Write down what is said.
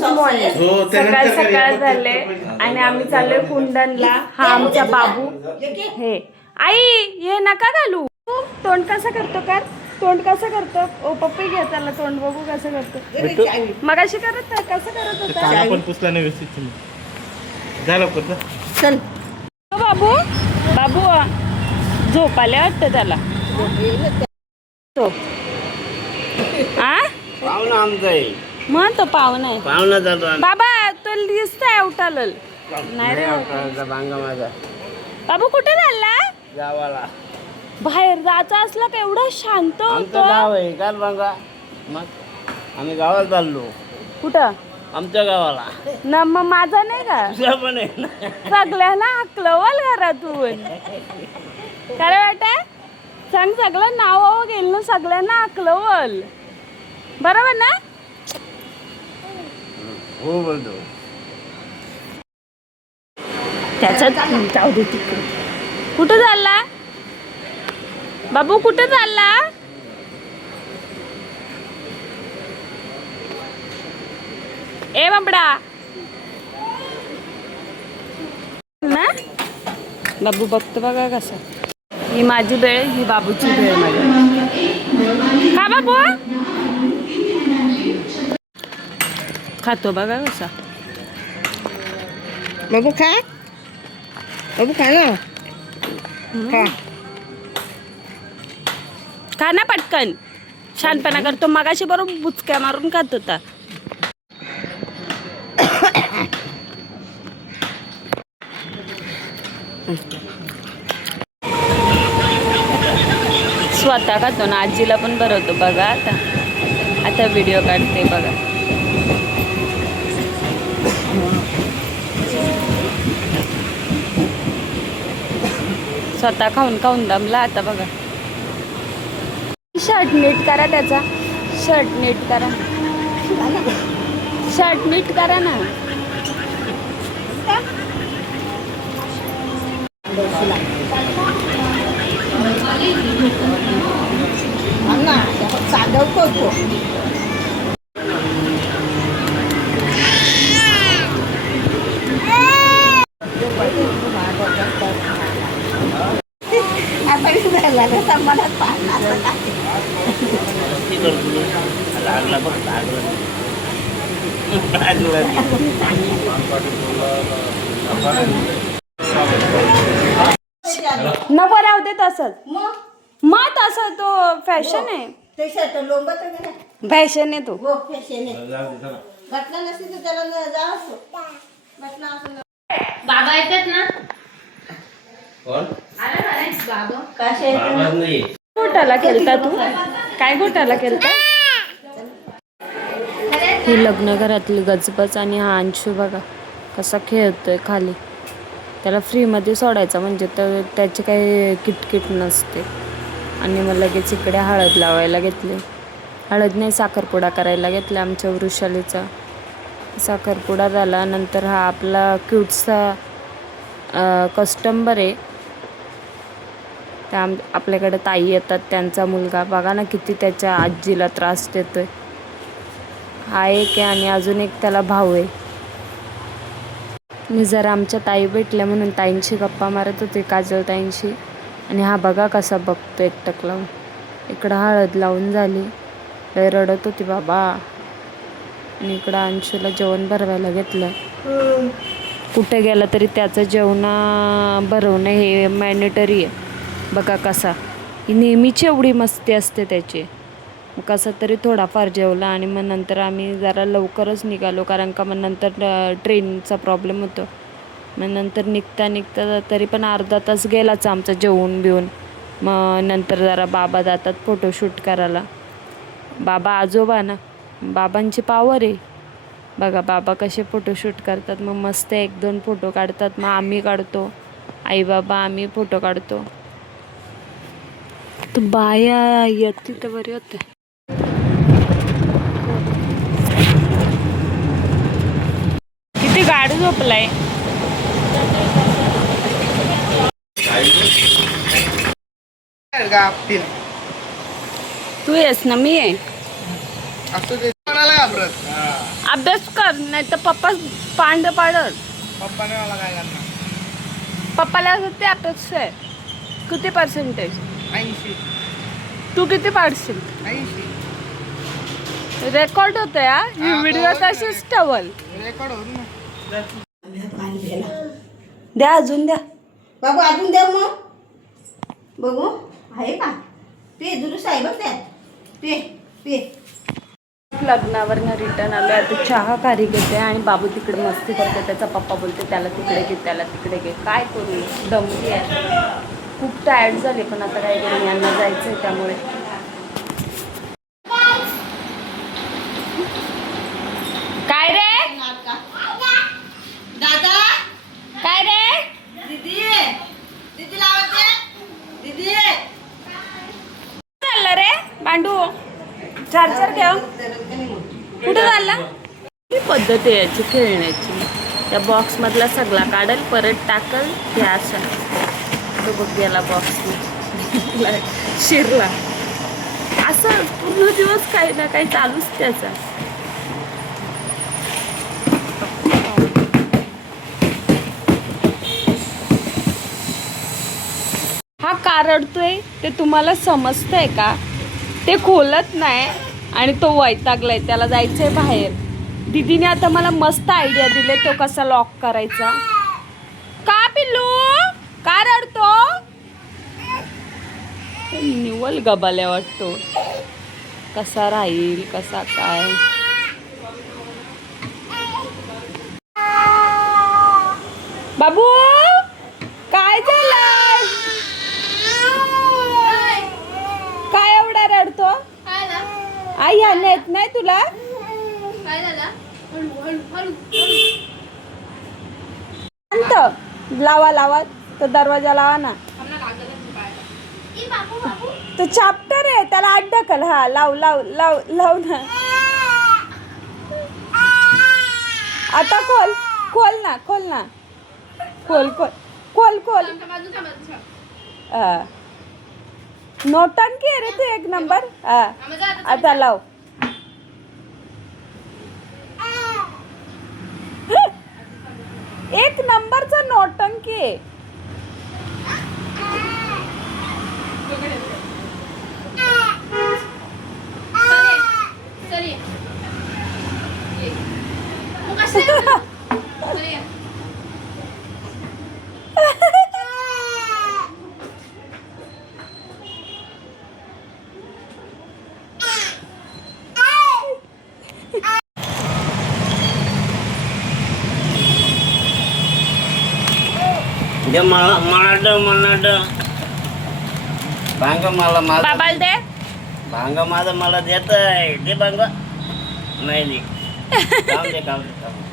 Good morning. सकाळ सकाळ झाले आणि आम्ही चाललोय कुंडनला. हा आमचा बाबू. हे आई हे नका घालू. तोंड कसं करतो कर. तोंड कसं करतो. ओ पप्पी घ्या त्याला तोंड बघू कसं करतो. मगाशी करत कसं करत होता. पण पुसला नाही व्यवस्थित झालं करत. चल बाबू. बाबू झोप आल्या वाटतं त्याला. तो आ पाहुणा आमचा आहे. मग तो पाहुणा आहे. पाहुणा जातो बाबा तो दिसतंय उठाल. नाही रे बांगा माझा बाबू कुठे चालला. गावाला बाहेर जायचं असलं का एवढा शांत आमचं होतो. गाव आहे काल बांगा. मग आम्ही गावात चाललो. कुठं आमच्या गावाला न मग माझा नाही का. तुझा पण आहे ना. सगळ्यांना हकलवल घरातून. काय वाटत सांग. सगळं नाव गेल ना सगळ्यांना हकलवल. बरोबर ना. हो बोलतो. त्याच्यात जाऊ दे तिकडे. कुठं चालला बाबू. कुठं चालला. ए बाबडा ना. बाबू बघतो बघा कसं. ही माझी बेळ ही बाबूची बेळ माझी. खा बाबू. खातो बघा कसा. बाबू खा. बाबू खा ना. खा. खा ना पटकन. शानपणा करतो. मगाशी बरोबर बुचक्या मारून खात होता. स्वतः खातो ना. आजीला पण बरं होतं बघा. आता आता व्हिडिओ काढते बघा. स्वतः खाऊन खाऊन दमला आता बघा. शर्ट नीट करा त्याचा. शर्ट नीट करा. शर्ट नीट करा ना. साधवतो तो. लागला बघ नको राहू दे तसंच. मग तसं तो फॅशन आहे. फॅशन आहे तो. बाबा येतात ना. घोटाला केलता तू. काय घोटाला केलता. ही लग्न घरातली गजबज आणि हा अंशू बघा कसा खेळतोय खाली. त्याला फ्रीमध्ये सोडायचा म्हणजे तर त्याची काही किटकिट नसते. आणि मग लगेच इकडे हळद लावायला घेतली. हळद नाही साखरपुडा करायला घेतला आमच्या वृषालीचा. साखरपुडा झाला नंतर हा आपला क्यूटचा कस्टमर आहे. त्या आपल्याकडे ताई येतात त्यांचा मुलगा बघा ना किती त्याच्या आजीला त्रास देतोय. हा एक आहे आणि अजून एक त्याला भाऊ आहे. मी जरा आमच्या ताई भेटल्या म्हणून ताईंशी गप्पा मारत होते काजल ताईंशी. आणि हा बघा कसा बघतो एकटक लावून. इकडं हळद लावून झाली. लय रडत होती बाबा. आणि इकडं अंशूला जेवण भरवायला घेतलं. कुठे गेलं तरी त्याचं जेवण भरवणं हे मॅन्डेटरी आहे. बघा कसा. ही नेहमीची एवढी मस्ती असते त्याची. मग कसं तरी थोडाफार जेवला आणि मग नंतर आम्ही जरा लवकरच निघालो कारण का मग नंतर ट्रेनचा प्रॉब्लेम होतो. मग नंतर निघता तरी पण अर्धा तास गेलाच आमचा जेवून बिवून. मग नंतर जरा बाबा जातात फोटोशूट करायला. बाबा आजोबा ना. बाबांची पावर आहे बघा. बाबा कसे फोटोशूट करतात. मग मस्त 1-2 फोटो काढतात. मग आम्ही काढतो. आई बाबा आम्ही फोटो काढतो. तर बाया येते तर बरे होते. किती गाडी झोपलाय. तू येस ना मी आहे. अभ्यास कर नाही तर पप्पा पांड पाडल. पप्पाने मला काय करणार? पप्पाला किती अपेक्षा आहे? किती पर्सेंटेज? 80. तू किती पाडशील? 80. रेकॉर्ड होतं या ही व्हिडिओ तशीच ठेवल. रेकॉर्ड होत ना. पाणी प्यायला. द्या अजून द्या. बाबू अजून देऊ मग बघू आहे का पे दुरुस्त आहे बघ त्यात पे पे लग्नावरनं रिटर्न आलो आता चहा कारी घेते आणि बाबू तिकडे मस्ती करते. त्याचा पप्पा बोलते त्याला तिकडे घे त्याला तिकडे घे. काय करू दमली आहे खूप टायर्ड झाले पण आता काय करू यांना जायचं आहे त्यामुळे. काय रे दादा काय रे दीदी दीदी लावते दीदी चाललं रे बांडू चार्जर ठेव. कुठे चालला? ही पद्धत आहे याची खेळण्याची. त्या बॉक्समधला सगळा काढल परत टाकल हे अशा. तो बघ गेला बॉक्स शिरला. असं पूर्ण दिवस काही ना काही चालूच त्याचा. हा का रडतोय ते तुम्हाला समजतंय का? ते खोलत नाही आणि तो वैतागलाय त्याला जायचंय बाहेर. दीदीने आता मला मस्त आयडिया दिले तो कसा लॉक करायचा. का पिल्लू का रडतो? निवल गबाल्या वाटतो. कसा राहील कसा काय. बाबू काय झालं? काय एवढा रडतो? काय झालं? आई आले येत नाही तुला? काय झालं? शांत लावा लावा तो दरवाजा लावा ना. ई बाबू बाबू तो चॅप्टर आहे त्याला आत ढकल. हा लाव लाव लाव लाव ना. आता खोल खोल ना खोल ना खोल खोल खोल खोल. नोटंकी आहे रे तू एक नंबर. आता लाव. एक नंबरचा नोटंकी आहे. चल ये. मग कसं चल ये. मनाड भांग मला माझं बाबाला दे. भांग माझं मला देत आहे. दे भांग नाही दे. काम दे काम दे काम दे.